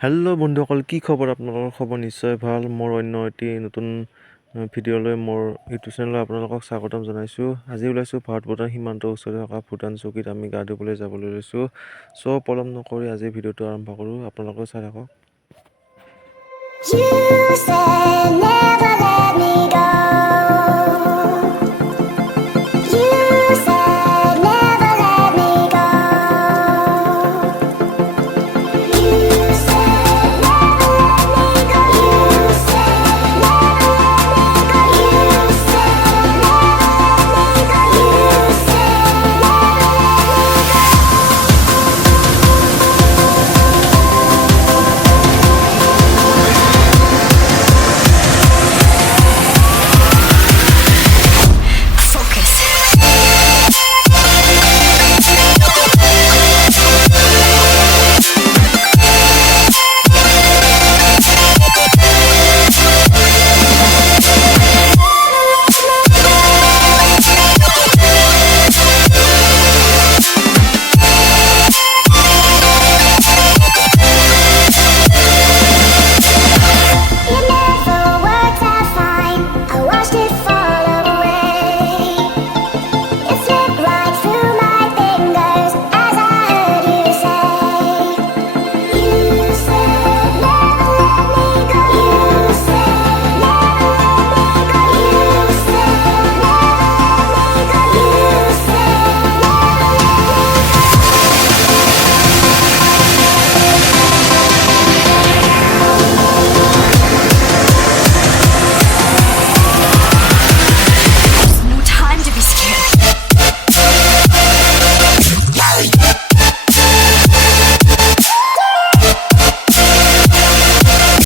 Hello' বন্ধুসকল, কি খবৰ? আপোনালোকৰ খবৰ নিশ্চয় ভাল। মোৰ অন্য এটি নতুন ভিডিঅ'লৈ মোৰ ইউটিউব চেনেললৈ আপোনালোকক স্বাগতম জনাইছোঁ। আজি ওলাইছোঁ ভাৰত ভূটান সীমান্তৰ ওচৰতে থকা ভূটান চকীত আমি গা ধুবলৈ যাবলৈ লৈছোঁ। চ' পলম নকৰি আজি ভিডিঅ'টো আৰম্ভ কৰোঁ। আপোনালোকেও চাই থাকক।